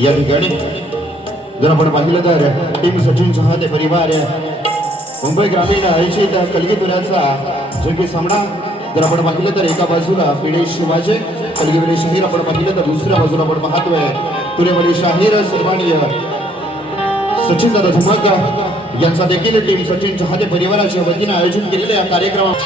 या ठिकाणी जर आपण पाहिलं तर टीम सचिन चव्हाण परिवार मुंबई ग्रामीण आयोजित कलगीतुऱ्याचा जंगी सामना जर आपण पाहिलं तर एका बाजूला फिडे शिवाजी कलगीवरी शाहीर आपण पाहिलं तर दुसऱ्या बाजूला आपण पाहतोय तुरेवरी शाहीर सन्माननीय सचिन दादा धुमाक यांचा देखील टीम सचिन चव्हाण परिवाराच्या वतीने आयोजित केलेल्या कार्यक्रमात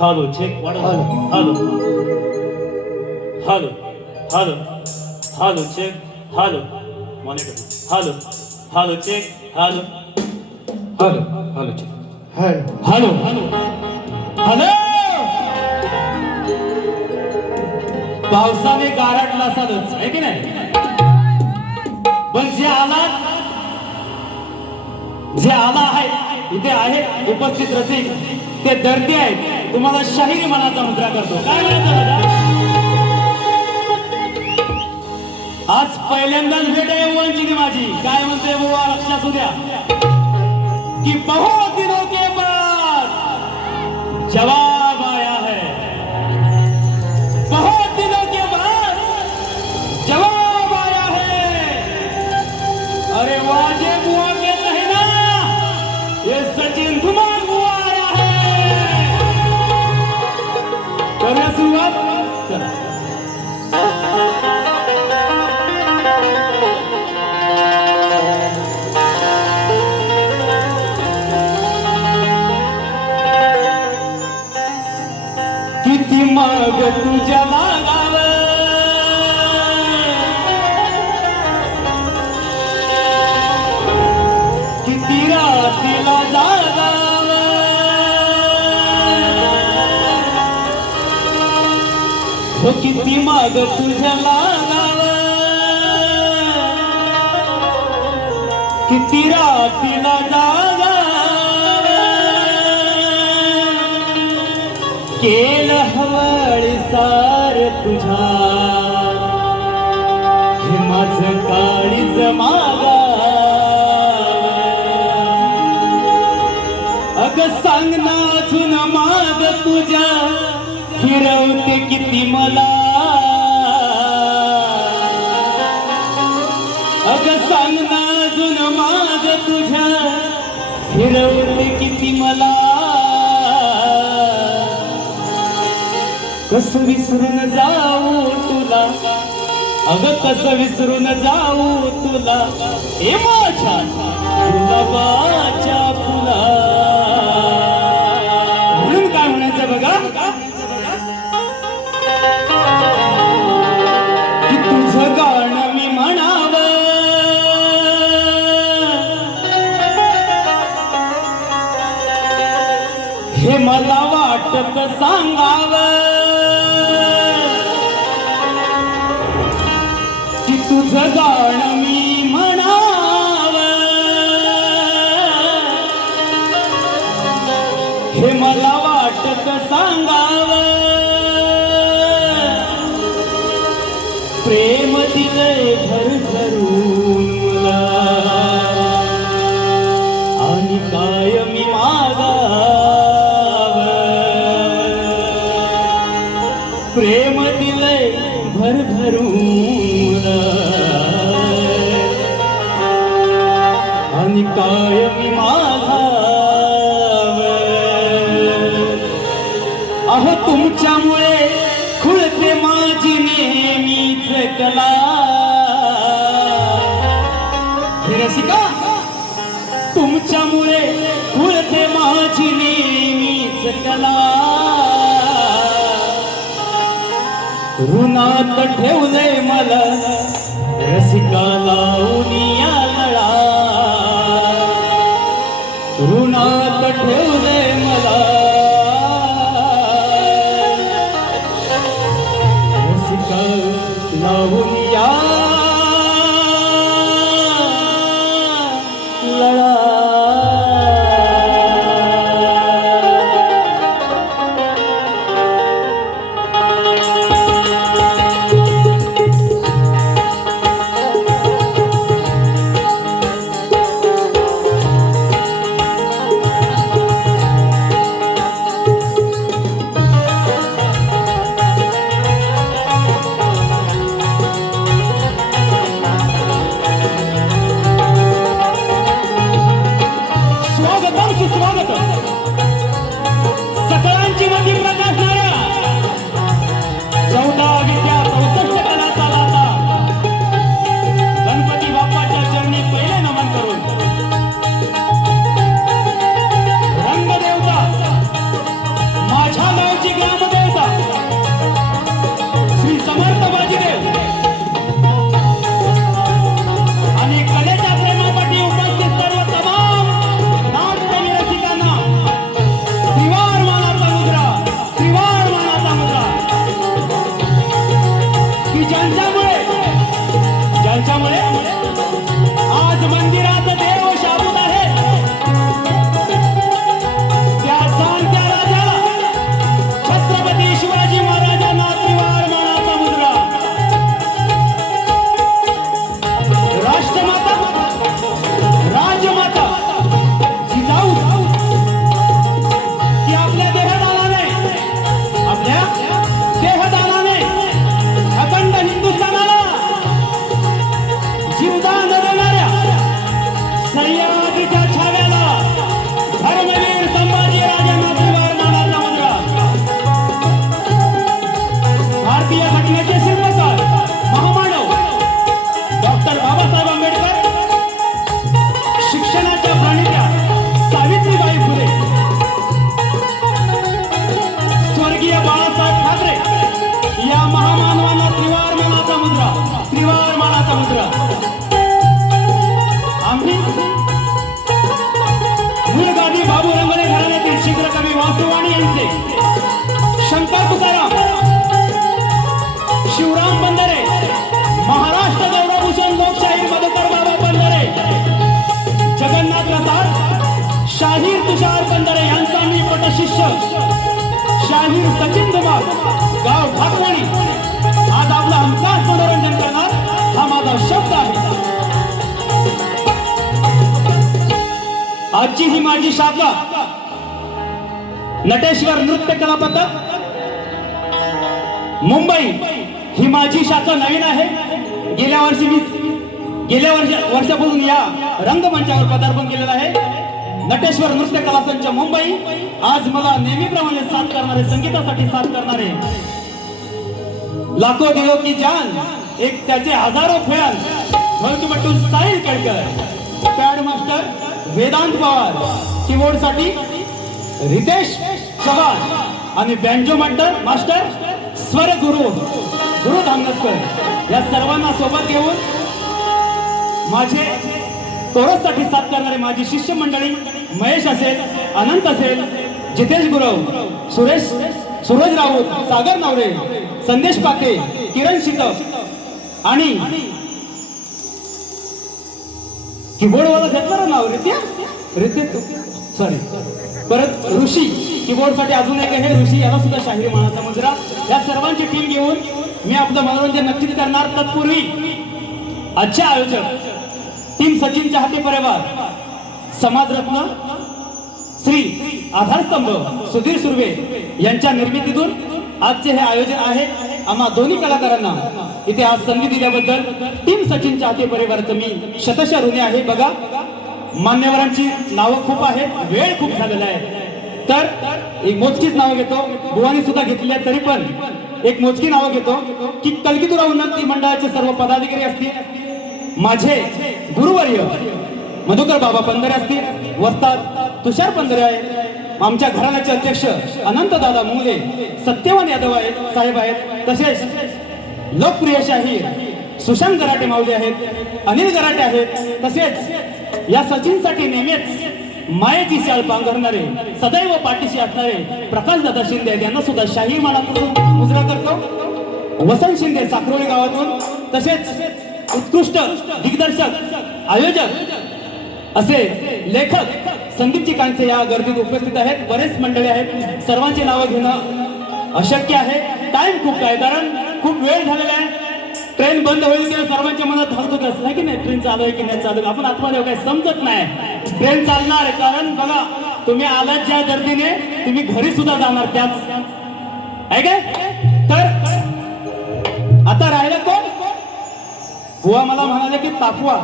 Hello, check. Hello, check. Hello. Monitor. Hello, check. Hello, check. Hello. पावसाने गारटला असालच आहे की नाही, पण जे आला आहे इथे आहे उपस्थित रसिक ते दर्दी आहेत. तुम्हाला शाहिरी मनाचा मुद्रा करतो. काय म्हणायचं आज पहिल्यांदाच भेट आहे वंचिनी माझी. काय म्हणते बुवा लक्षात असू द्या की बहुत दिनों के बाद जवाब आया है. बहुत दिनों के बाद जवाब आया है. अरे वाजे बुआ के नहीं ना, ये सचिन धुमाक बुआ आया है. करूया सुरुवात. चला किती मग तुझ्या मागाव किती रात्रीला जागाव हो किती मग तुझ्या मागाव किती रात्रीला जागाव केलं हवळसार तुझ्या हे माझं काळीज मागा. अगं सांग ना अजून माग तुझ्या फिरवते किती मला. अगं सांग ना अजून माग तुझ्या फिरवते किती मला. कसं विसरून जाऊ तुला, अगं कसं विसरून जाऊ तुला, हे माझ्या गुलाबाच्या फुला. म्हणून काय म्हणायचं बघा की तुझं गाणं मी म्हणावं हे मला वाटत सांगावं. तुझं गाणं मी म्हणावं हे मला वाटत सांगावं. प्रेम दिलंय भरभरून मला आणि काय मी मागावं. प्रेम दिलंय भरभरून आणि काय मी मागावं. अहो तुमच्यामुळे खुळते माझी नेहमीच कला. रसिका तुमच्यामुळे खुळते माझी नेहमीच कला. ऋणात ठेवलंय मला रसिका लावून या लळा. ऋणात ठेवलंय मला रसिका लावून या लळा. शाहीर सचिन धुमाळ गाव ठाकवाडी आज आपला हमखास मनोरंजन करणार हा माझा शब्द आहे. आजची ही माझी शाखा नटेश्वर नृत्य कला पथक मुंबई ही माझी शाखा नवीन आहे. गेल्या वर्षापासून या रंगमंचावर पदार्पण केलेलं आहे. नटेश्वर नृत्य कला संच मुंबई आज मला नेहमीप्रमाणे साथ करणारे, संगीतासाठी साथ करणारे लाखो दिलो की जान एक त्याचे हजारो फॅन मल्टीमट्टू Sahil Kelkar, pad master Vedant Pawar, keyboard साठी रितेश चव्हाण आणि बँजो मास्टर स्वर गुरु धामनसकर या सर्वांना सोबत घेऊन माझे कोरस साठी साथ करणारे माझी शिष्य मंडळी महेश असेल, अनंत असेल, जितेश गुरव, सूरज राऊत, सागर नावरे, संदेश पाते, किरण शितप आणि कीबोर्डवाला घेतलं नाव रित्या सॉरी परत ऋषी कीबोर्ड साठी अजून एक आहे ऋषी, याला सुद्धा शाहीर मानाचा मुजरा. या सर्वांची टीम घेऊन मी आपलं मनोरंजन नक्कीच करणार. तत्पूर्वी आजच्या आयोजक टीम सचिनच्या हाती परिवार, समाजरत्न श्री आधारस्तंभ सुधीर सुर्वे यांच्या निर्मितीतून आजचे हे आयोजन आहे. आम्हा दोन्ही कलाकारांना इथे आज संधी दिल्याबद्दल टीम सचिनच्या हाती परिवाराचं मी शतशः ऋणी आहे. बघा, मान्यवरांची नावं खूप आहेत, वेळ खूप झालेला आहे, तर एक मोजकीच नावं घेतो. बुवानी सुद्धा घेतली आहेत, तरी पण एक मोजकी नावं घेतो की कलगीतुरा उन्नती मंडळाचे सर्व पदाधिकारी असतील, माझे गुरुवर्य मधुकर बाबा पंधरे असतील, वस्ताद तुषार पंधरे आहे, आमच्या घराण्याचे अध्यक्ष अनंत दादा मुंगले, सत्यवान यादव आहेत साहेब आहेत, तसेच लोकप्रिय शाहीर सुशांत गराटे माऊली आहेत, अनिल गराटे आहेत, तसेच या सचिनसाठी नेहमीच मायेची शाल पांघरणारे, सदैव पाठीशी असणारे प्रकाश दादा शिंदे यांना सुद्धा शाहीर मानाचा मुजरा करतो. वसंत शिंदे साखरोळी गावातून, तसेच उत्कृष्ट दिग्दर्शक आयोजक असे लेखक संदीपजी कांसे या गर्दीत उपस्थित आहेत. बरेच मंडळी आहेत, सर्वांची नावं घेणं अशक्य आहे. टाइम खूप आहे, कारण खूप वेळ झालेला आहे. ट्रेन बंद होईल तेव्हा सर्वांच्या मनात धाकधूक असणार की नाही, ट्रेन चालू आहे की नाही चालू. आपण आतमध्ये काही समजत नाही, ट्रेन चालणार आहे, कारण बघा तुम्ही आलात ज्या गर्दीने तुम्ही घरी सुद्धा जाणार त्याच आहे काय. तर आता राहिलं कोण? बुवा मला म्हणाले की तापवा,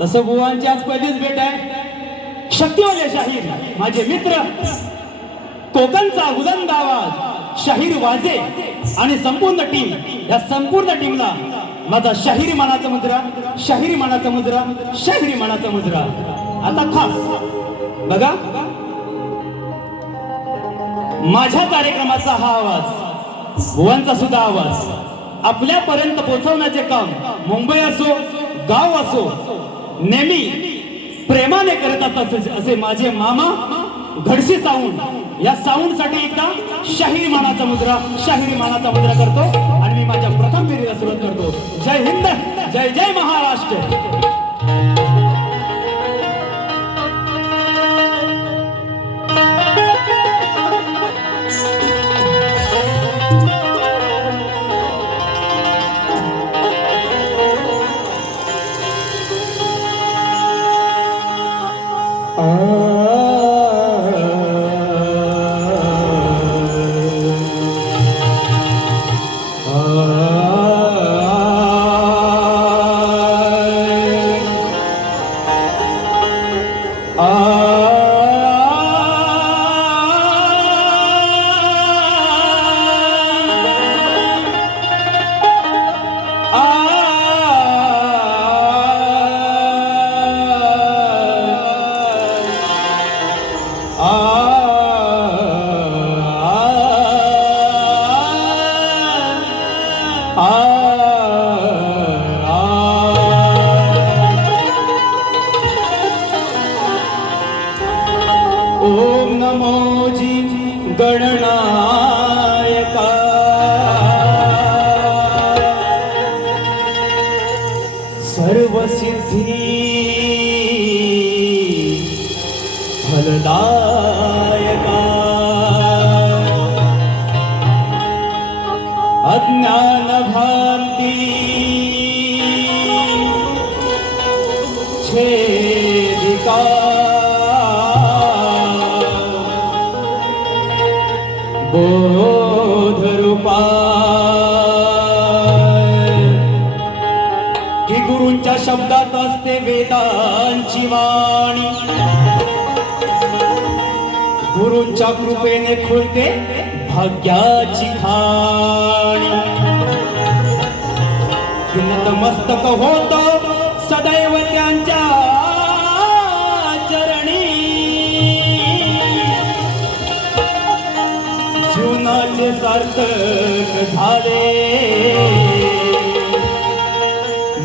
तसं बुवांची आज पहिलीच भेट आहे. शक्तिवाले शाहीर माझे मित्र, कोकणचा बुलंद आवाज शाहीर वाजे आणि संपूर्ण टीम, या संपूर्ण टीमला माझा शाहिरी मानाचा मुजरा, शाहिरी मानाचा मुजरा, शाहिरी मानाचा मुजरा. आता खास बघा, माझ्या कार्यक्रमाचा हा आवाज, बुवांचा सुद्धा आवाज आपल्यापर्यंत पोहोचवण्याचे काम मुंबई असो गाव असो नेहमी प्रेमाने करत असतात असे माझे मामा घडशी साऊंड. या साऊंड साठी एकदा शाहिरी मानाचा मुजरा, शाहिरी मानाचा मुजरा करतो आणि मी माझ्या प्रथम फेरीला सुरुवात करतो. जय हिंद, जय जय महाराष्ट्र. अज्ञान भ्रांती छेदिका बोध रूपा की गुरूंच्या शब्दात असते वेदांची वाणी, गुरूंच्या कृपेने खुलते भाग्याची खाणी, नतमस्तक होतो सदैव त्यांच्या चरणी, जीवनाचे सार्थक झाले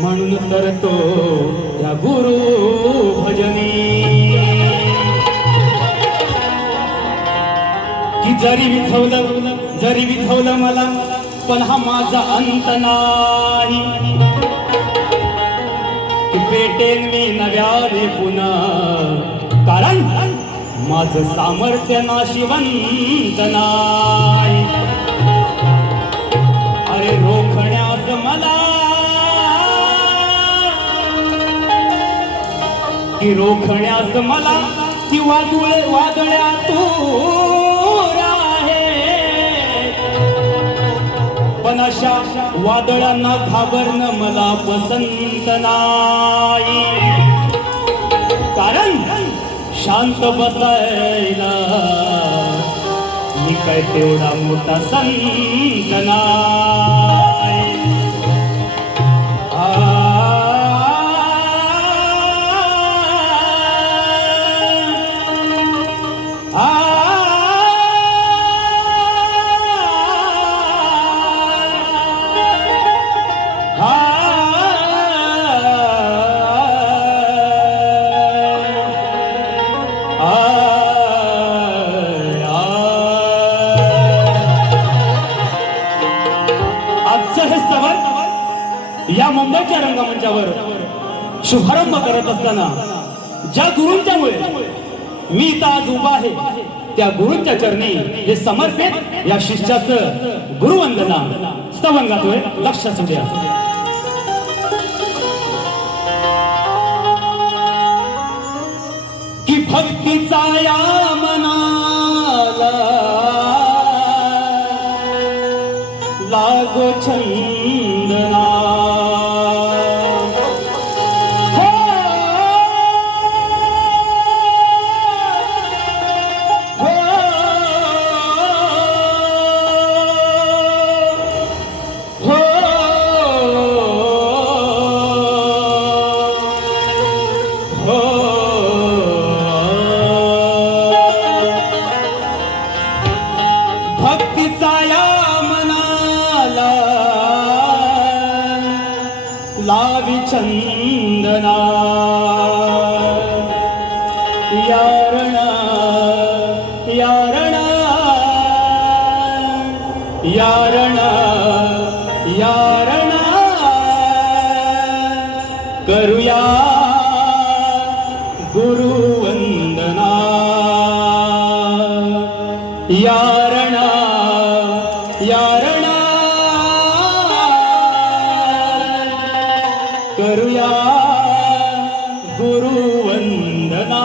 म्हणून तर तो या गुरु भजनी, की जरी विझवलं मला पण हा माझा अंत नाही, की पेटेन मी नव्याने पुन्हा, कारण माझं सामर्थ्य नाशिवंत नाही. अरे रोखण्यास मला, की रोखण्यास मला ती वादळ्यातून पण अशा वादळांना घाबरणं मला पसंत नाही, कारण शांत बसायला मी काय तेवढा मोठा संत नाही. या मुंबईच्या रंगमंचावर शुभारंभ करत असताना ज्या गुरूंच्यामुळे मी इथं आज उभा आहे, त्या गुरूंच्या चरणी हे समर्पित या शिष्याचं गुरुवंदना स्तवन गातोय. लक्ष असू द्या. की भक्तीचा या मनाला लागो छंदना, भक्तीचा या मनाला लावी चंदना, यारणा यारणा यारणा यारणा करूया गुरुवंदना, यारणा यारणा करूया गुरुवंदना.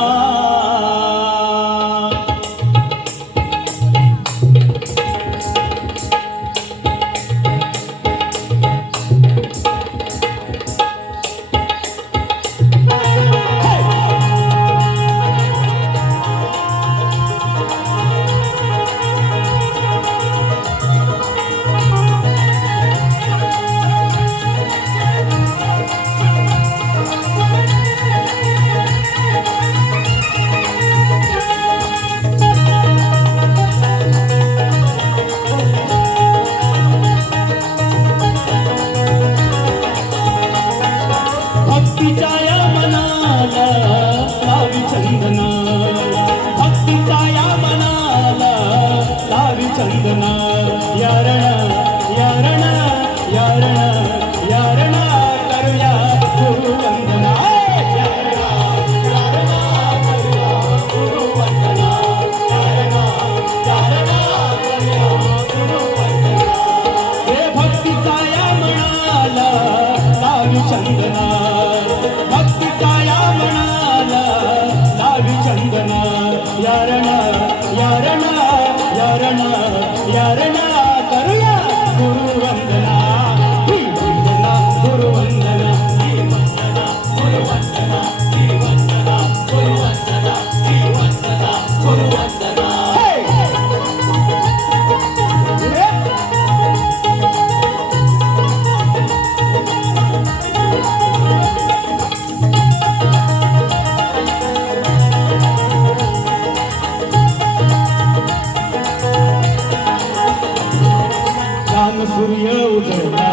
ज्ञान सूर्य उजळला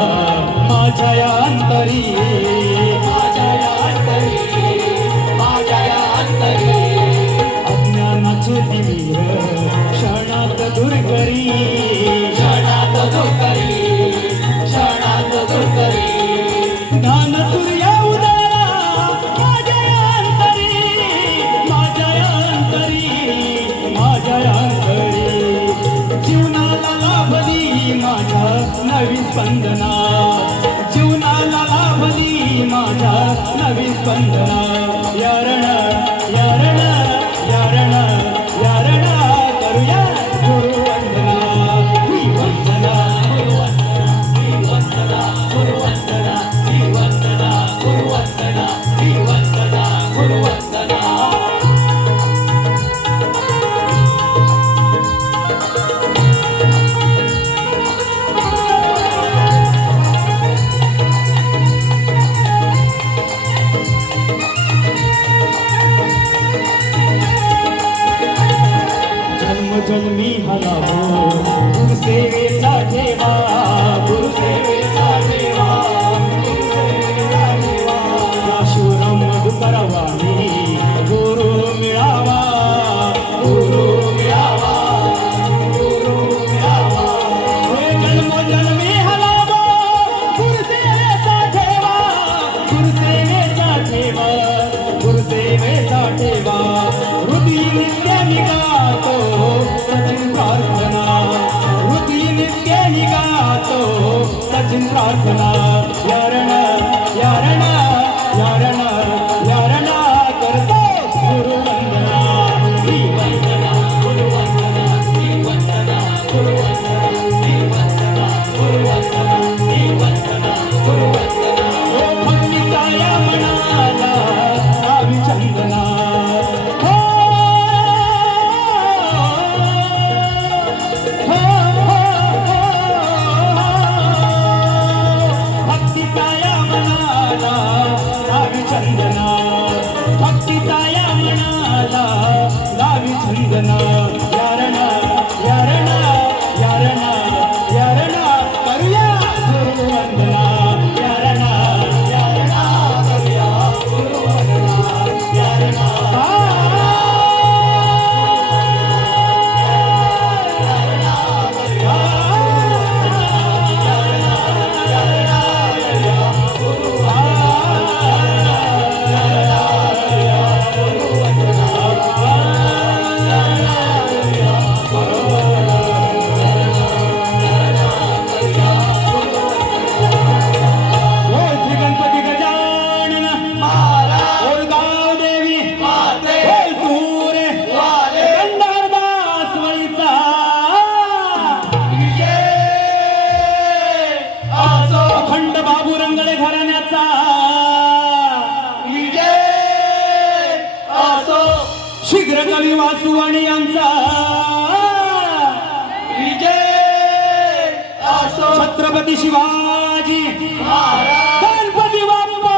माझ्या या अंतरी, माझ्या या अंतरी, माझ्या या अंतरी. अज्ञानाचे तिमिर क्षणात दूर करी, क्षणात दूर करी, क्षणात दूर करी. ज्ञान सूर्य उदया माझ्या या अंतरी, माझ्या या अंतरी, माझ्या या अंतरी. जीवनाला लाभली माझ्या नवी स्पंदना, जीवनाला लाभली माझ्या नवी स्पंदना. यारण यारण यारण यारण करूया गुरुवंदना, ही वंदना गुरुवंदना, ही वंदना गुरुवंदना, ही वंदना गुरुवंदना, ही वंदना गुरुवंदना. जन्मी हलावो गुरुसेवेचा ठेवा, गुरुसेवेचा ठेवा, गुरुसेवेचा ठेवा. या शिवराम मधुकरवाणी गुरु मिळावा, गुरु मिळावा, गुरु मिळावा. हे जन्मोजन्मी हलावो गुरुसेवेचा ठेवा, गुरुसेवेचा ठेवा, गुरुसेवेचा ठेवा. हृदय नित्य निगातो सचिन प्रार्थना, हृदय नित्य निगातो सचिन प्रार्थना. यारण यारण यारण यारण करतो गुरुवंदना, ही वंदना गुरुवंदना, ही वंदना गुरुवंदना, ही वंदना गुरुवंदना, ही वंदना गुरुवंदना. ओ भक्तीचा या मनाला लावी चंदना, चंदना, भक्तीचा या मनाला लावी चंदना. यारण यारण यारण यारण करूया गुरुवंदना, यारण यारण करूया गुरुवंदना, यारण. अखंड बाबू रंगळे घराण्याचा विजय असो, शीघ्र कवी वासुवाणी यांचा विजय असो. छत्रपती शिवाजी महाराज, गणपती बाप्पा.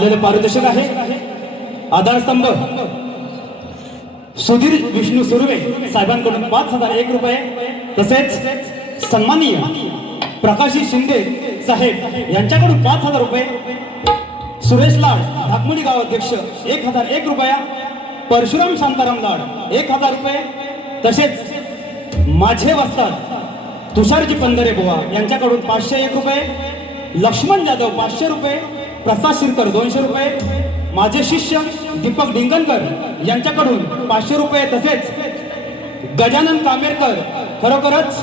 आलेले पारितोषिक आहे आधारस्तंभ सुधीर विष्णू सुर्वे साहेबांकडून 5,001 रुपये, तसेच सन्माननीय प्रकाशी शिंदे साहेब यांच्याकडून 5,000 रुपये, सुरेश लाड धाकमुडी गाव अध्यक्ष 1,001 रुपया, परशुराम शांताराम लाड 1,000 रुपये, तसेच माझे वस्ताद तुषारजी पंधरे बुवा यांच्याकडून 501 रुपये, लक्ष्मण जाधव 500 रुपये, प्रसाद शिरकर 200 रुपये, माझे शिष्य दीपक डिंगनकर यांच्याकडून 500 रुपये, तसेच गजानन कामेरकर. खरोखरच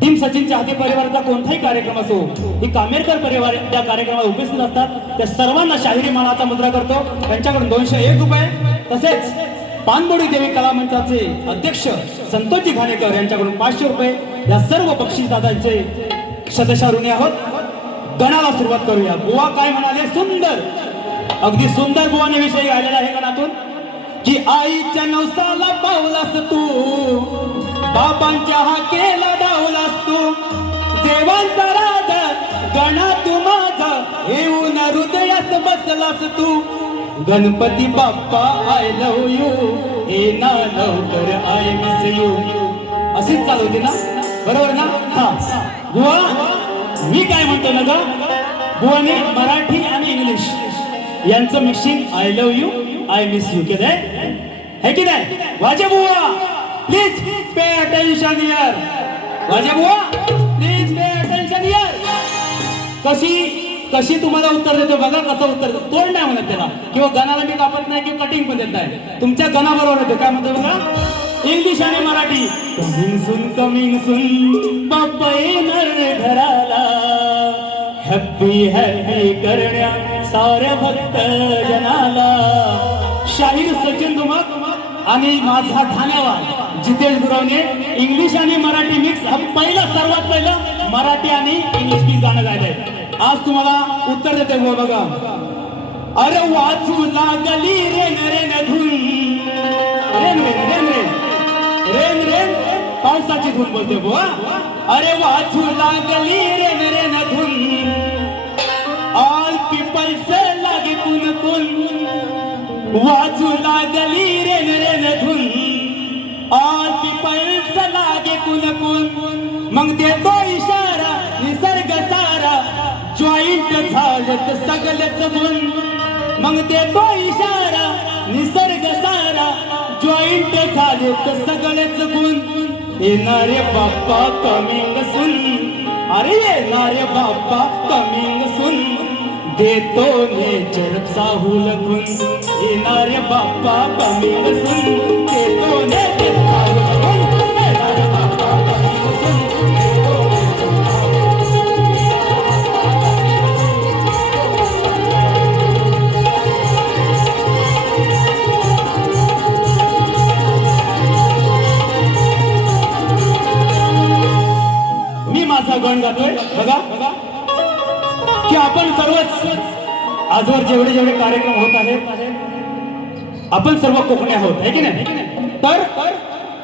टीम सचिन चाहते परिवाराचा कोणताही कार्यक्रम असो, ही कामेरकर परिवार त्या कार्यक्रमात उपस्थित असतात. त्या सर्वांना शाहिरी मानाचा मुद्रा करतो. त्यांच्याकडून 201 रुपये, तसेच पानबोडी देवी कला मंचाचे अध्यक्ष संतोषजी घाणेकर यांच्याकडून 500 रुपये. या सर्व बक्षीसदादांचे शतशः ऋणी आहोत. गणाला सुरुवात करूया. बुवा काय म्हणाले? सुंदर, अगदी सुंदर बुवाने विषयी आलेला आहे गणातून की आईच्या नवसाला पावलास तू, बाबांच्या हाकेला डावलास तू, देवांचा राजा गणा तू माझा, येऊन हृदयात बसलास तू, Ganpati Bappa I love you, हे ना लवकर आय मिस यू. अशीच चालू होती ना, बरोबर ना? हा बुवा, मी काय म्हणतो ना ग, बुवाने मराठी आणि इंग्लिश यांचं mixing I love you I miss you केलंय, है की नाही? वाजे बुवा प्लीज पे अटेन्शन हियर. वाजे बुवा प्लीज पे अटेन्शन हियर. कशी तुम्हाला उत्तर देतो बघा, कसं उत्तर देतो. तोंड नाही म्हणत त्याला, किंवा गणाला मी कापत नाही किंवा कटिंग पण देत नाही. तुमच्या गणाबरोबर येतो. काय म्हणतो बघा, इंग्लिश आणि मराठी. कमिंग सून बाप्पा येणार घराला, हॅपी हॅपी करण्या साऱ्या भक्त जनाला. शाहीर सचिन धुमाक आणि माझा ठाण्यावाल जितेश गुरवणे इंग्लिश आणि मराठी मिक्स. सर्वात पहिलं मराठी आणि इंग्लिश मिक्स गाणं गायलंय. आज तुम्हाला उत्तर देते बघा. अरे वाचू लागली रेन रेन धून, rain rain rain rain rain rain पावसाची धून बोलते बुवा. अरे वाचू लागली रेन रेन धून, ऑल पीपल्स लागे कुन कुन, वाचू लागली रेन रेन धून, ऑल पीपल्स लागे कुन कुन. मग देतो इशारा निसर्ग सारा, जॉईंट झालेत सगळेच गुण. मग देतो इशारा निसर्ग सारा, जॉईंट झालेत सगळेच गुण. येणारे बाप्पा कमिंग सून, अरे येणारे बाप्पा कमिंग सून, देतो नेचर चाहूल गुण. येणारे बाप्पा कमिंग सून, देतो नेचर चाहूल गुण. येणारे बाप्पा कमिंग सून, देतो नेचर माझा गण गातोय बघा की आपण सर्वच आजवर जेवढे कार्यक्रम होत आहेत, आपण सर्व कोकणी आहोत, है की नाही? तर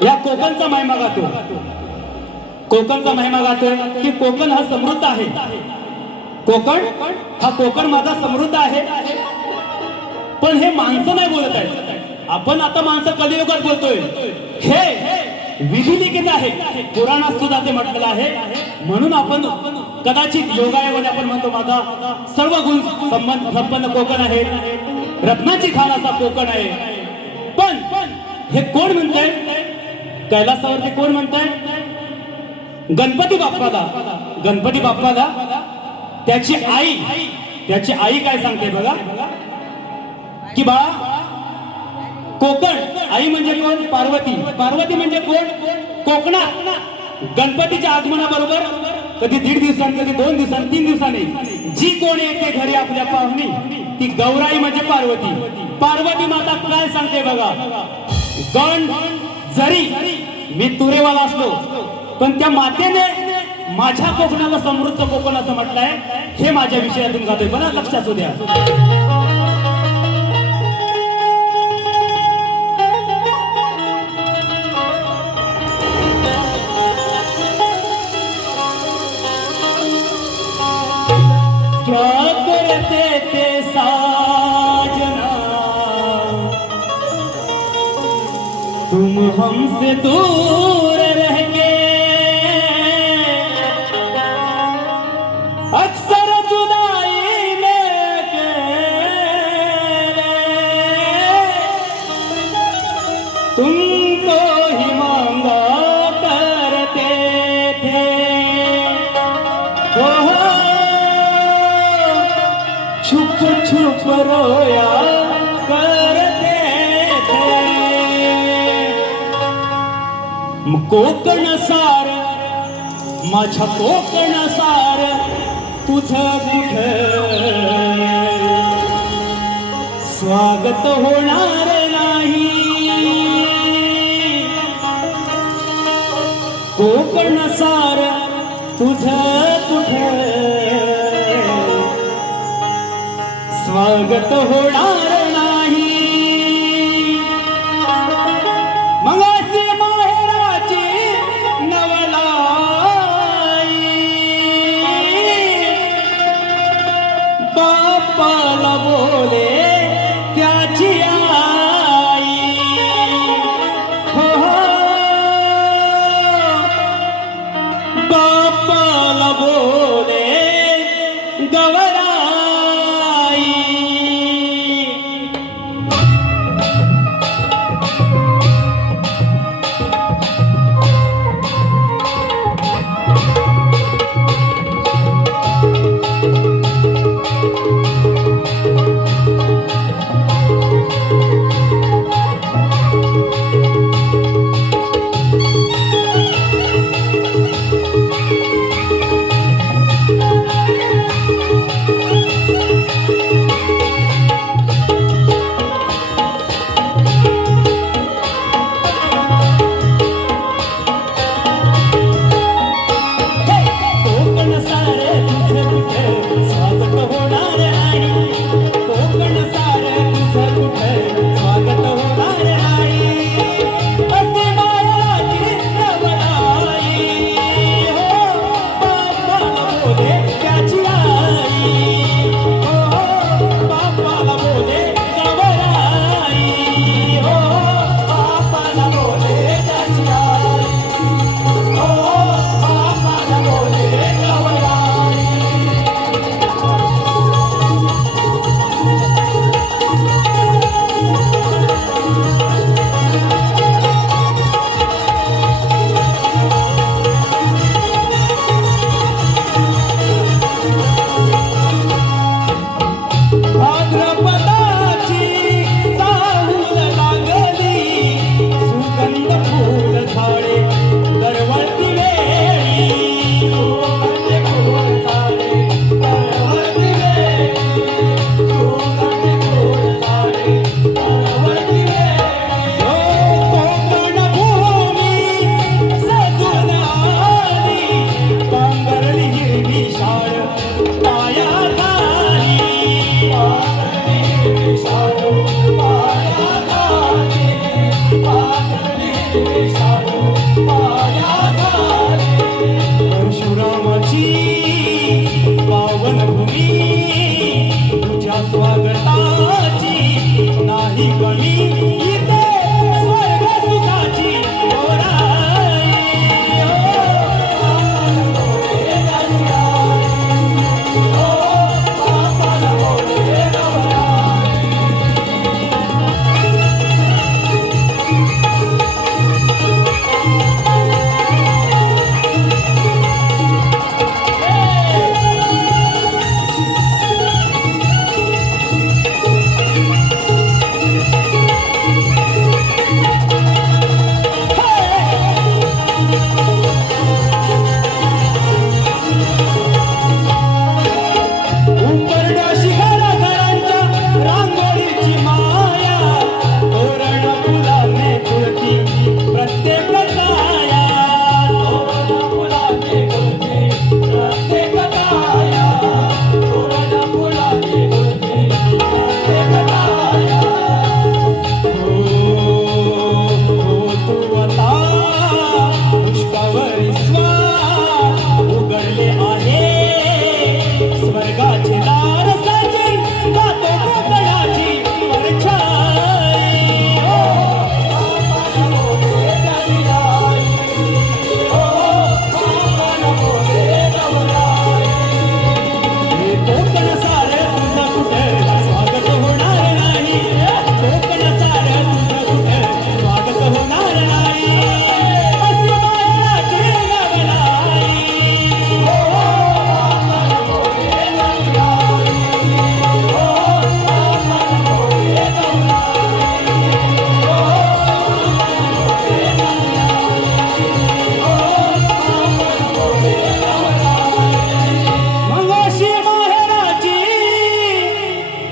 या कोकणचा महिमा गातो. कोकणचा महिमा गातोय की कोकण हा समृद्ध आहे. कोकण माझा समृद्ध आहे. पण हे माणसं नाही बोलत आहेत. आपण आता माणसं कलियुगात बोलतोय. हे विधिलिखित आहे, पुराणात सुद्धा ते म्हटलेलं आहे. म्हणून आपण कदाचित योगायोगाने आपण म्हणतो माझा सर्व गुण संपन्न कोकण आहे, रत्नाची खाण असा कोकण आहे. पण हे कोण म्हणतंय? कैलासावरती कोण म्हणतंय? गणपती बाप्पाला त्याची आई काय सांगते बघा की बाळा, कोकण आई म्हणजे कोण? पार्वती म्हणजे कोण? कोकणात गणपतीच्या आगमनाबरोबर कधी 1.5 दिवसांनी, कधी 2 दिवसांनी, 3 दिवसांनी जी कोण येते घरी आपल्या पाहुणी, ती गौराई म्हणजे पार्वती माता काय सांगते बघा. गण जरी मी तुरेवाला असलो, पण त्या मातेने माझ्या कोकणाला समृद्ध कोकण असं म्हटलंय. हे माझ्या विषयातून गातोय, बघा लक्षात असू द्या. क्या करते तुम हमसे दूर रह के अक्सर जुदाई में अकेले तुमको ही मांगा करते थे हो छुप छुप रोया करते थे कोकण सार माझ्या कोकण सार तुझं कुठे स्वागत होणार नाही कोकण सार तुझं कुठे स्वागत होणार नाही मंगासी माहेराची नवलाई बापाला बोले त्याची आई हो बापाला बोले गवराई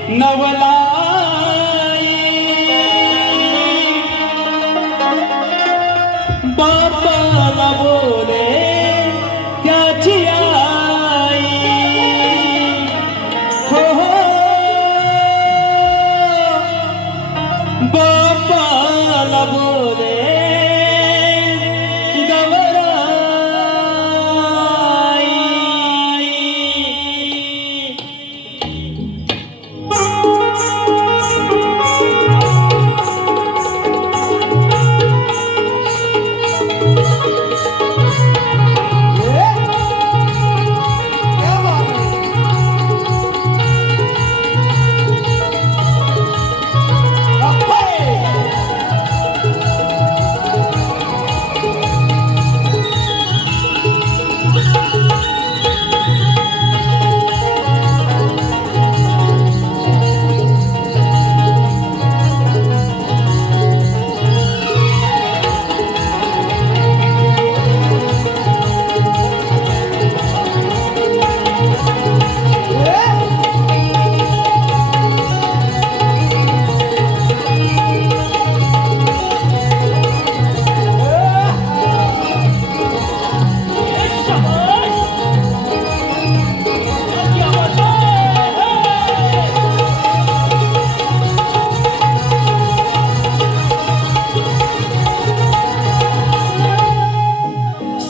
नवलाई बापाला बोले त्याची आई हो बापाला बोले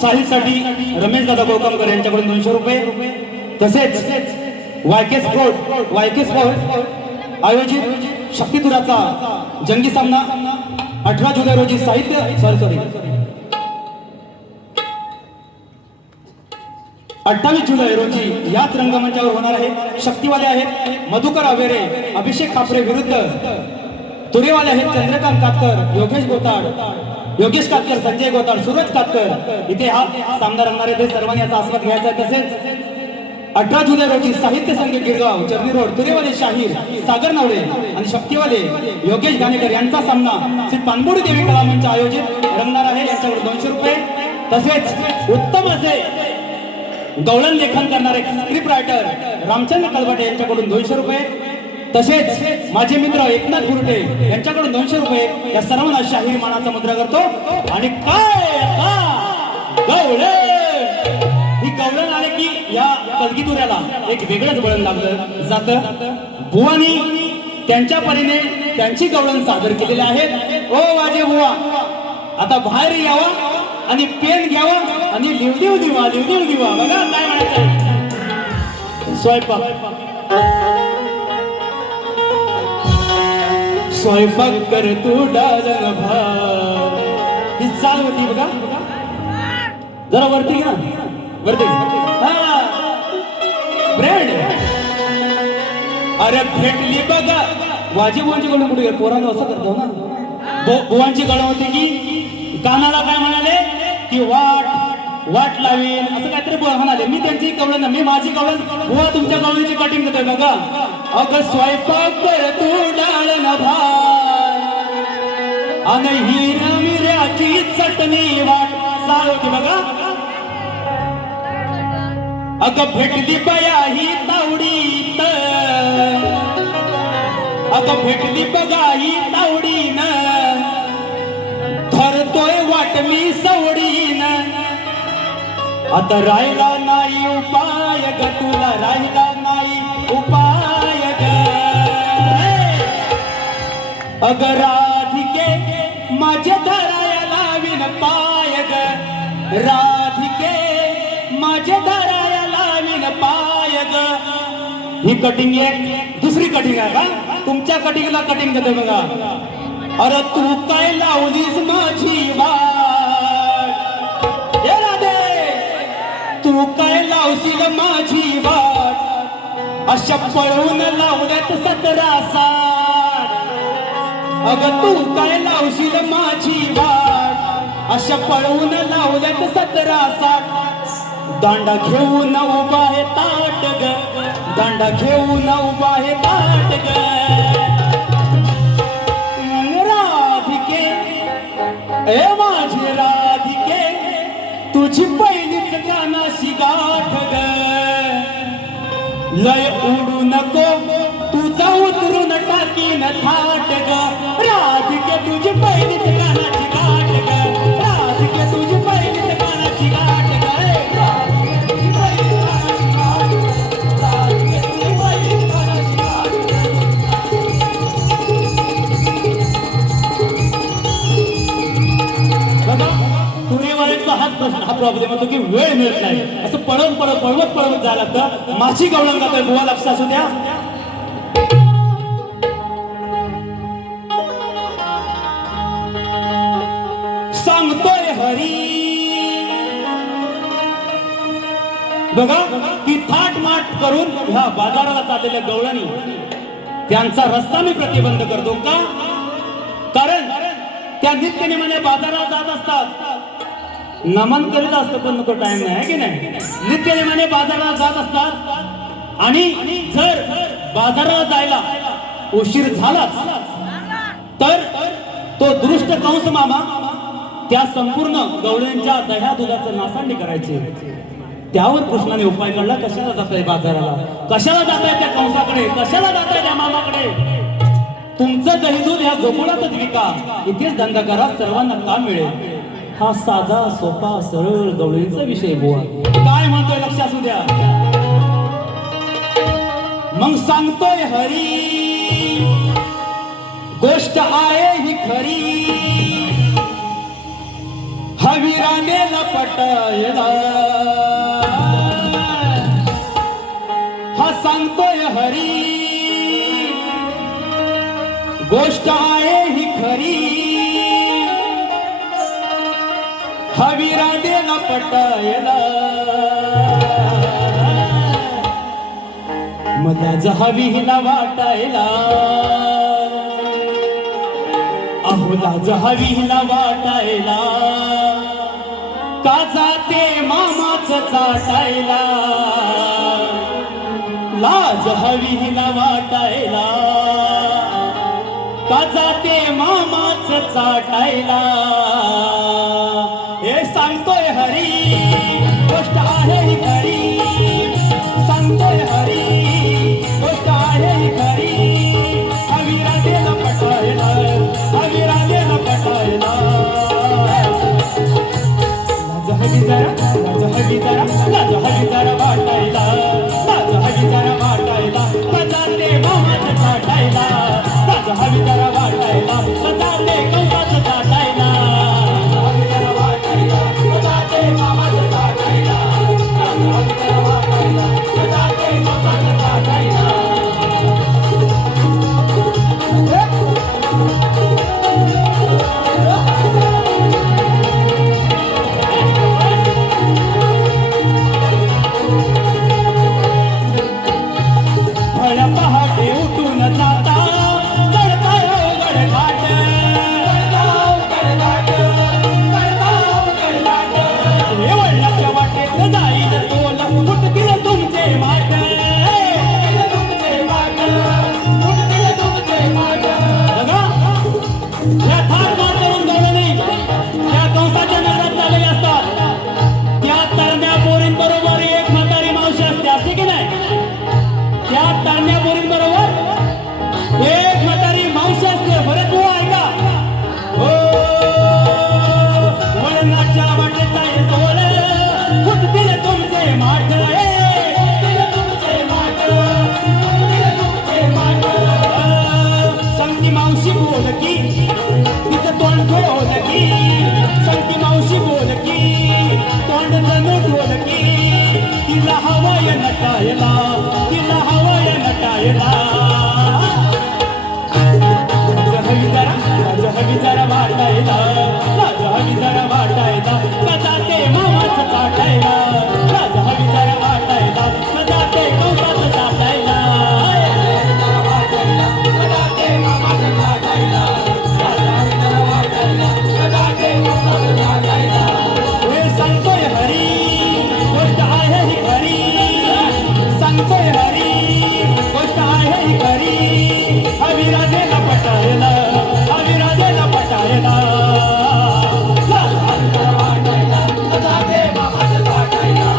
साहिलसाठी रमेश दादा गोकमकर यांच्याकडून 200 रुपये. तसेच वायके स्पोर्ट आयोजित शक्तीपुराचा जंगी सामना 18 जुलै रोजी 28 जुलै रोजी याच रंगमंचावर होणार आहे. शक्तीवाले आहेत मधुकर आवेरे, अभिषेक खापरे विरुद्ध तुरेवाले आहेत चंद्रकांत कातकर, योगेश कातकर, संजय गोताड, सूरज कातकर. इथे हा सामना रंगणार आहे. ते सर्वांनी याचा आस्वाद घ्यायचा. तसेच 18 जुलै रोजी साहित्य संगीत गिरगाव, चर्नी रोड, तुरेवाले शाहीर, सागर नवळे आणि शक्तीवाले योगेश गाणेकर यांचा सामना श्री पानबुडी देवी कला मंच आयोजित रंगणार आहे. यांच्याकडे 200 रुपये. तसेच उत्तम असे गवळण लेखन करणारे स्क्रिप्ट रायटर रामचंद्र कलबाटे यांच्याकडून 200 रुपये. तसेच माझे मित्र एकनाथ गुरुटे यांच्याकडून 200 रुपये. या सर्वांना शाहीर मानाचा मुद्रा करतो. आणि काय गवळण, ही गवळण आले की या कलगीतुऱ्याला एक वेगळंच वळण लागलं जातं. बुवानी त्यांच्या परीने त्यांची गवळण सादर केलेली आहेत. ओ वाजे बुवा, आता बाहेर यावा आणि पेन घ्यावा आणि लिवलिव दिवा बघा काय म्हणायचं. स्वयंपाक कर तू डालन भात. ही चाल होती बघा. जरा वरती घ्या, वरती. हा ब्रेड. अरे भेटली बघा. वाजी बुवांची गळण कुठे पोरांना असं करतो ना. बुवांची गळण होती की कानाला काय म्हणाले की वाट लावीन असं काहीतरी म्हणाले. मी त्यांची गवळण, मी माझी गवळण, बुवा तुमच्या गवळणीची कटिंग देतोय बघा. अगं स्वयंपाक कर तू डाळण भात आणि हिरव्या मिऱ्याची चटणी वाट चाल होती बघा. अगं भेटली बया ही तावडीत, अगं भेटली बघा ही तावडीन, धरतोय वाट मी सवडीन. आता राहिला नाही उपाय ग, तुला राहिला नाही उपाय ग. अगं राधिके माझ्या धराया लावीन पाय ग, राधिके माझ्या धराया लावीन पाय ग. ही कटिंग आहे. दुसरी कटिंग आहे का? तुमच्या कटिंगला कटिंग देते बघा. अरे तू काय लावलीस माझी वाट, हे राधे तू काय लावशील माझी वाट, अशा पळवून लावल्यात 17 साठ. अगं तू काय लावशील माझी वाट, अशा पळवून लावल्यात 17 साठ. दांडा घेऊन उभा आहे ताट ग, दांडा घेऊन उभा आहे ताट ग. राधिके ए माझी राधिके, तुझी पहिलीच गानाशी गाठ ग. लय उडू नको तू जाऊ प्रॉब्लेम होतो की वेळ मिळत नाही, असं पळवत जायला लागतं. माझी गवळंगा तर बुवा लक्ष असू द्या. सांगतोय हरी बघा की थाटमाट करून ह्या बाजाराला चाललेल्या गवळणी त्यांचा रस्ता मी प्रतिबंध करतो का? कारण त्या नित्यनेमाने बाजाराला जात असतात, नमन करीत असतं पण नको टाइम नाही की नाही. नित्यनेमाने बाजाराला जात असतात आणि जर बाजाराला जायला उशीर झाला तर तो दृष्ट कंस मामा त्या संपूर्ण गवळ्यांच्या दह्या दुधाचं नासांडी करायचे. त्यावर कृष्णाने उपाय काढला. कशाला जाताय बाजाराला, कशाला जाताय त्या कंसाकडे, कशाला जाताय त्या मामाकडे? तुमचं दही दूध ह्या गोकुळातच विका, इथेच धंदा करा, सर्वांना काम मिळेल. हा साधा सोपा सरळ गवळींचा विषय बुवा. काय म्हणतोय लक्ष असू द्या. मग सांगतोय हरी गोष्ट आहे ही खरी, हवीराने लपटायला. हा सांगतोय हरी गोष्ट आहे ही खरी, हवीराने लपटायला. मला हवी हिला वाटायला, अहोला हवी हिला वाटायला. का जाते मामाच चाटायला, लाज हवी हिला वाटायला. का जाते मामाच चाटायला. हे सांगतोय हरी गोष्ट आहे ही खरी, सांगतोय हरी गोष्ट आहे ही खरी, हवीरानेला पटायला, हवीरानेला पटायला. लाज हवी जरा वाटायला, लाज हवी जरा वाटायला. बजारले मामाचं चाटायला, लाज हवी जरा वाटायला. बजारले कंसाचं चाटायला, हवी जरा वाटायला. बजारले मामाचं चाटायला, लाज हवी जरा वाटायला. बजारले कंसाचं चाटायला. पहाटे उठून जाता चढताय गडघाट, हे वडिलाच्या वाटेत जाईल तोल, फुटतील तुमचे माट, बघा या थाट मार करून जाऊ नाही. त्या कंसाच्या नगरात चाललेले असतात, त्या तरण्या पोरींबरोबर एक म्हातारी मावशी असते, असते की नाही? त्या तरण्या पोरींबरोबर एक म्हातारी मावशी असते. बरं तू ऐका, हो वळणाच्या वाटेत आहे तोल, फुटतील तुमचे माठ, फुटतील तुमचे माठ, फुटतील तुमचे माठ. संगती मावशी बोल की तिचं तोंड ठोल की, संगती मावशी बोल की तोंड जणू ठोल की. तिला हवय नटायला, तिला हवय नटायला. लाज हवी जरा वाटायला, लाज हवी जरा वाटायला. कजाते मामाचं चाटायला, लाज हवी जरा वाटायला. कजाते कंसाचं चाटायला, कजाते मामाचं चाटायला, लाज हवी जरा वाटायला. कजाते कंसाचं चाटायला. हे सांगतोय हरी गोष्ट आहे ही खरी, सांगतोय हरी गोष्ट आहे ही खरी, हवीरानेला पटायला, हवीरानेला पटायला. लाज हवी जरा वाटायला, कजाते मामाचं चाटायला,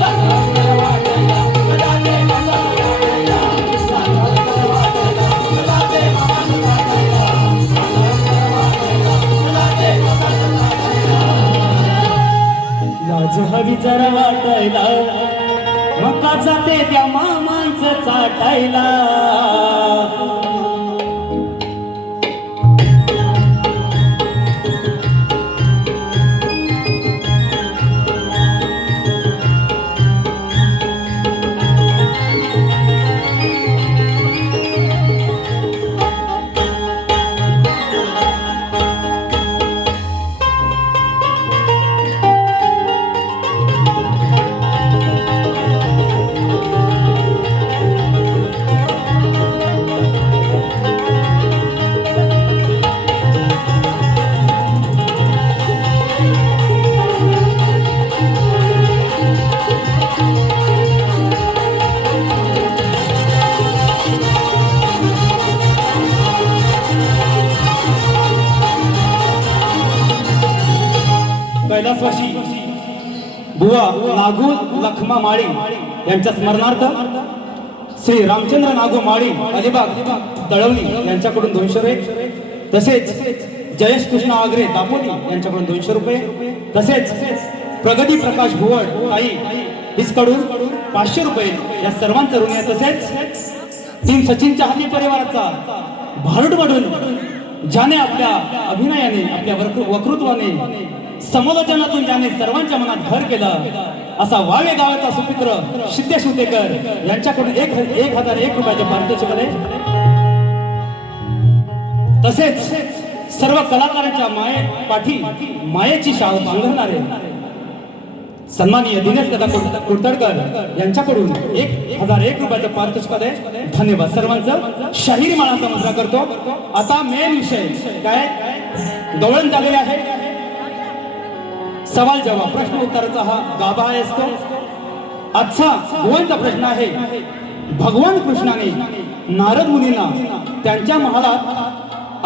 लाज हवी जरा वाटायला. कजाते कंसाचं चाटायला, लाज हवी जरा वाटायला. कजाते मामाचं चाटायला, लाज हवी जरा वाटायला. कजाते कंसाचं चाटायला. लाज हवी जरा वाटायला, मका जाते त्या मामांचं चाटायला. विश्वासी बुवा नागू लखमा माळी यांच्या स्मरणार्थ श्री रामचंद्र नागू माळी अलिबाग तळवली यांच्याकडून 200 रुपये, तसेच जयेश कृष्ण आगरे दापोली यांच्याकडून 200 रुपये, तसेच प्रगती प्रकाश भुवड आई हिचकडून 500 रुपये या सर्वांचं ऋण आहे. तसेच टीम सचिनच्या हाती परिवाराचा भारूडमधून ज्याने आपल्या अभिनयाने आपल्या वक्तृत्वाने समालोचनातून ज्याने सर्वांच्या मनात घर केलं असा वावे गावाचा सुपुत्र सिद्धेश उतेकर यांच्याकडून 1001 रुपयाचे पारितोषिक आहे. तसेच सर्व कलाकारांच्या पाठी मायेची शाव बांधणारे सन्माननीय दिनेश दादा कुडतडकर यांच्याकडून 1001 रुपयाचे पारितोषिक आहे. धन्यवाद सर्वांचं. शाहिरी माळाचा मुद्रा करतो. आता मेन विषय काय गवळण झालेले आहे. सवाल जवाब प्रश्न उत्तराचा हा गाभा आहे असतो. आजचा भुवनचा प्रश्न आहे. भगवान कृष्णाने नारद मुनींना त्यांच्या महालात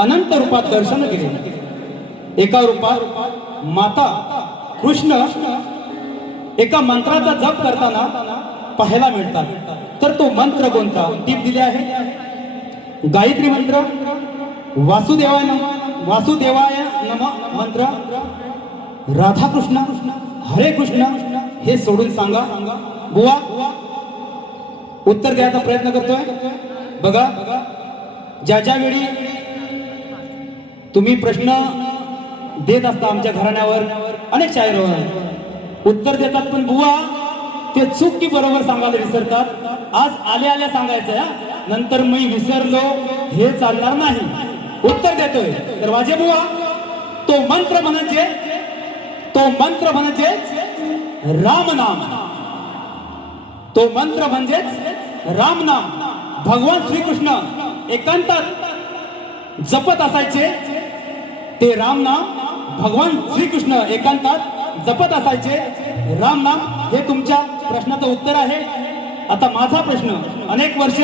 अनंत रूपात दर्शन दिले. एका रूपात माता कृष्ण एका मंत्राचा जप करताना पाहायला मिळतात. तर तो मंत्र कोणता? टीप दिली आहे. गायत्री मंत्र, वासुदेवाय नम मंत्र, राधाकृष्ण, हरे कृष्ण हे सोडून सांगा. बुवा उत्तर द्यायचा प्रयत्न करतोय. बघा ज्या वेळी तुम्ही प्रश्न देत असता आमच्या घराण्यावर अनेक शायरांवर उत्तर देतात, पण बुवा ते चूक की बरोबर सांगायला विसरतात. आज आल्या सांगायचं, नंतर मी विसरलो हे चालणार नाही. उत्तर देतोय तर वाजे बुवा तो मंत्र म्हणजे रामनाम. तो मंत्र म्हणजेच रामनाम. भगवान श्रीकृष्ण एकांतात जपत असायचे ते रामनाम. भगवान श्रीकृष्ण एकांतात जपत असायचे रामनाम. हे तुमच्या प्रश्नाचं उत्तर आहे. आता माझा प्रश्न अनेक वर्ष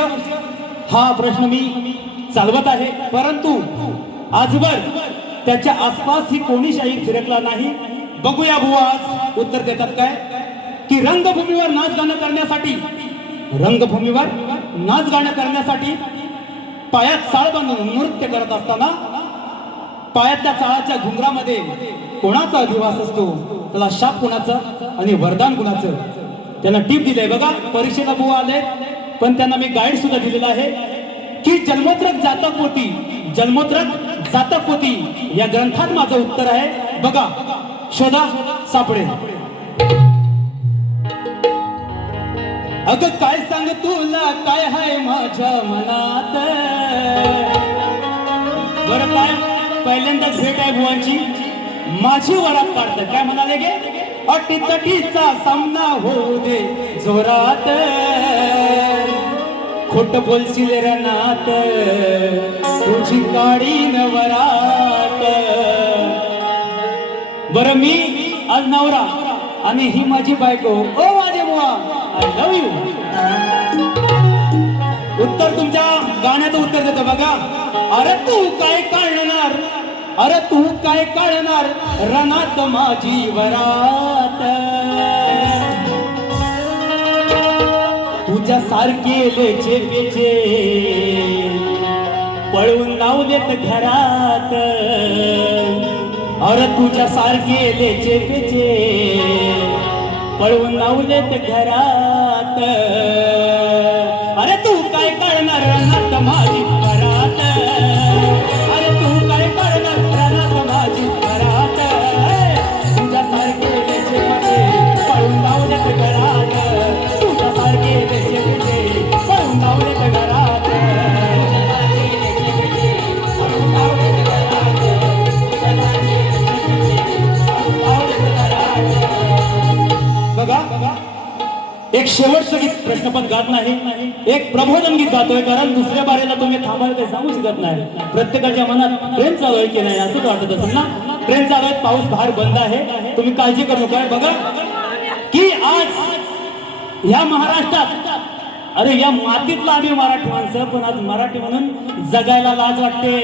हा प्रश्न मी चालवत आहे, परंतु आजवर त्याच्या आसपास ही कोणीशाही फिरकला नाही. बघूया बुवा आज उत्तर देतात काय. की रंगभूमीवर नाच गाणं करण्यासाठी पायात चाळ बांधून नृत्य करत असताना पायातल्या चाळाच्या घुंगरामध्ये कोणाचा अधिवास असतो, त्याला शाप कोणाचा आणि वरदान कोणाचं. त्यांना टीप दिलंय बघा. परीक्षेला बुवा आले, पण त्यांना मी गाईड सुद्धा दिलेला आहे की जन्मोत्रक जातक पोथी या ग्रंथात माझं उत्तर आहे. बघा शोधा सापडेल. अगं काय सांग तुला काय आहे माझ्या मनात. बरं काय पहिल्यांदाच भेट आहे बुवांची. माझी वरात काढत काय म्हणाले गे. अटी तटीचा सामना होऊ दे जोरात. खोट बोलशील रनात तुझी काळी नवरात. बरं मी आज नवरा आणि ही माझी बायको. ओ माझे बुवा आय लव्ह यू. उत्तर तुमच्या गाण्याचं उत्तर देतो बघा. अरे तू काय काढणार रनात माझी वरात. तुझ्या सारखे लेचे पेचे पळून नाव देत घरात. अरे तुझ्या सारखे लेचे पेचे पळून नाव देत घरात. अरे तू काय काढणार रनात माझी वरात. अरे तू काय काढणार रनात माझी वरात. तुझ्या सारखे लेचे पेचे पळून नाव देत घरात. तुझ्या सारखे लेचे पेचे पळून नाव देत घरात. बघा एक शेवटचं गीत प्रश्नपद गात नाही, एक प्रबोधन गीत गातोय. कारण दुसऱ्या बारेला तुम्ही थांबायला काही सांगू शकत नाही. प्रत्येकाच्या मनात ट्रेन चालू आहे की नाही असंच वाटत असेल ना. ट्रेन चालू आहे, पाऊस बाहेर बंद आहे, तुम्ही काळजी करू नका. बघा की आज ह्या महाराष्ट्रात अरे या मातीतला आम्ही मराठी माणसं, पण आज मराठी म्हणून जगायला लाज वाटते.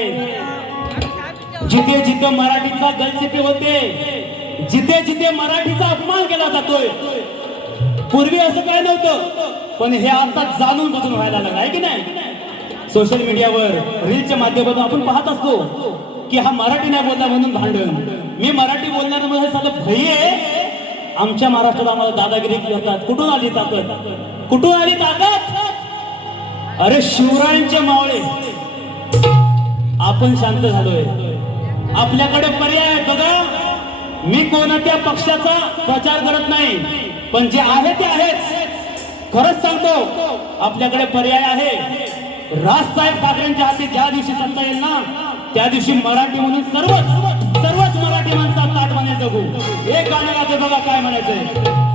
जिथे जिथे मराठीचा गलचिते होते जिथे जिथे मराठीचा अपमान केला जातोय, पूर्वी असं काय नव्हतं, पण हे आता जाणून बुजून व्हायला लागलं आहे की नाही? सोशल मीडियावर रीलच्या माध्यमातून आपण पाहत असतो की हा मराठी नाही बोलला म्हणून भांडण, मी मराठी बोलण्यामध्ये साधं भय आहे. आमच्या महाराष्ट्रात आम्हाला दादागिरी करतात. कुठून आली ताकद? कुठून आली ताकद? अरे शिवरायांचे मावळे, आपण शांत झालोय. आपल्याकडे पर्याय आहे बघा. मी कोणत्या पक्षाचा प्रचार करत नाही, पण जे आहे ते आहेच. खरंच सांगतो, आपल्याकडे पर्याय आहे. राजसाहेब ठाकरेंच्या हाती ज्या दिवशी सत्ता येईल ना, त्या दिवशी मराठी म्हणून सर्वच मराठी माणसात ताटपणे जगू. एक गाणं गाते बघा, काय म्हणायचंय?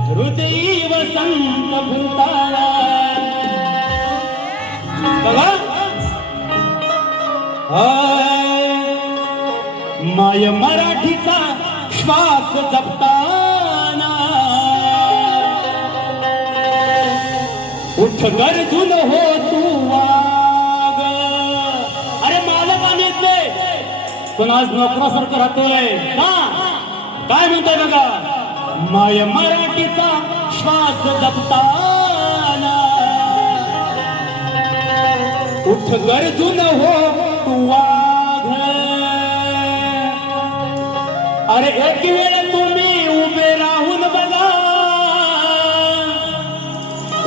हृदयी वसंत फुलताला बघा, माय मराठीचा श्वास जपताना उठ गरजून हो तू वाग. अरे मालक आम्ही इथले, पण आज नोकरासारखं राहतोय का? काय म्हणतोय बघा, माय मराठीचा श्वास जपताना उठ गरजून हो तू वाघ. अरे एक वेळ तुम्ही उभे राहून बघा,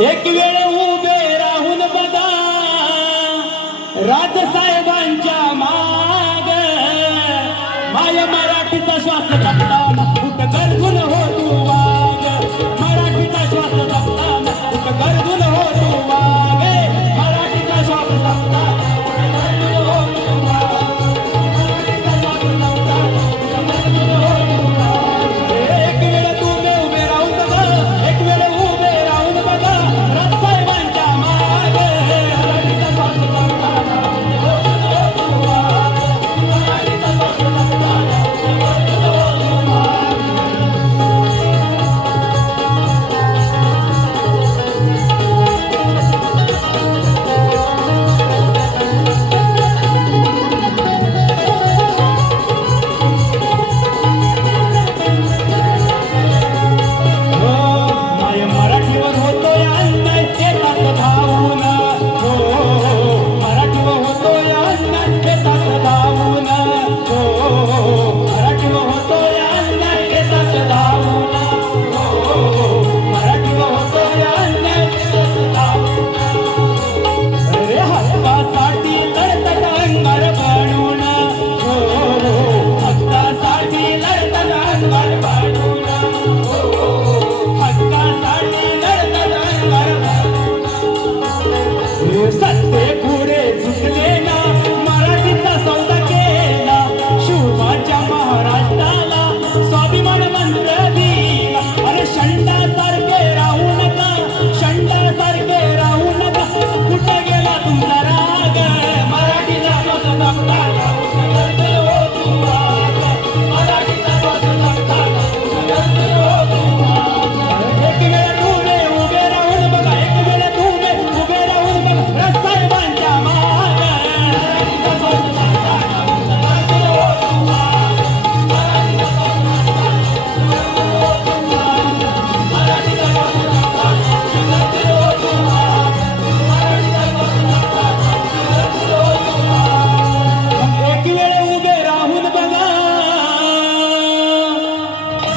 एक वेळ उभे राहून बघा राजसाहेबांच्या माग. माय मराठीचा श्वास जपताना उठ गरजून हो तू वाघ. मराठीचा श्वास जपताना उठ गरजून हो तू वाघ. मराठीचा श्वास जपताना एक वेळ तुम्ही उभे राहून बघा, एक वेळ उभे राहून बघा राजसाहेबांच्या माग. मराठीचा श्वास जपताना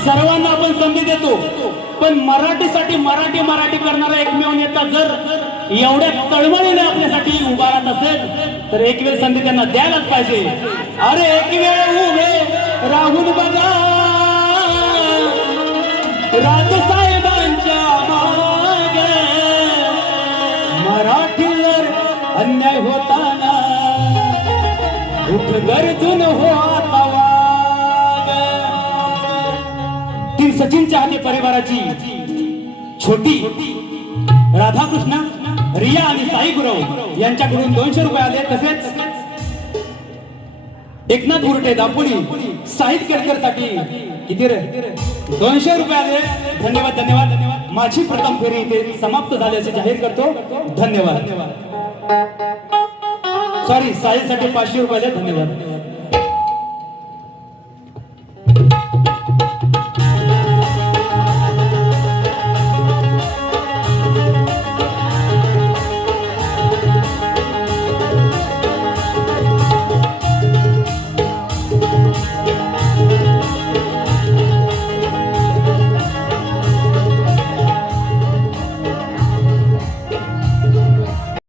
सर्वांना आपण संधी देतो, पण मराठीसाठी मराठी करणारा एकमेव नेता जर एवढ्या तळमळीने आपल्यासाठी उभा राहत असेल तर एक वेळ संधी त्यांना द्यायलाच पाहिजे. अरे एक वेळ उभे राहून बघा राजसाहेबांच्या मागे. मराठीवर अन्याय होताना उठ गरजून हो आता वाग. टीम सचिन चाहते परिवाराची छोटी राधाकृष्ण, रिया आणि साई गुरव यांच्याकडून 200 रुपये आले. तसेच एकनाथ बुरटे दापोली साहित्य केळकर साठी किती रे 200 रुपये आले. धन्यवाद धन्यवाद. माझी प्रथम फेरी इथे समाप्त झाल्याचे जाहीर करतो. धन्यवाद. सॉरी, साहिल साठी 500 रुपये आले. धन्यवाद.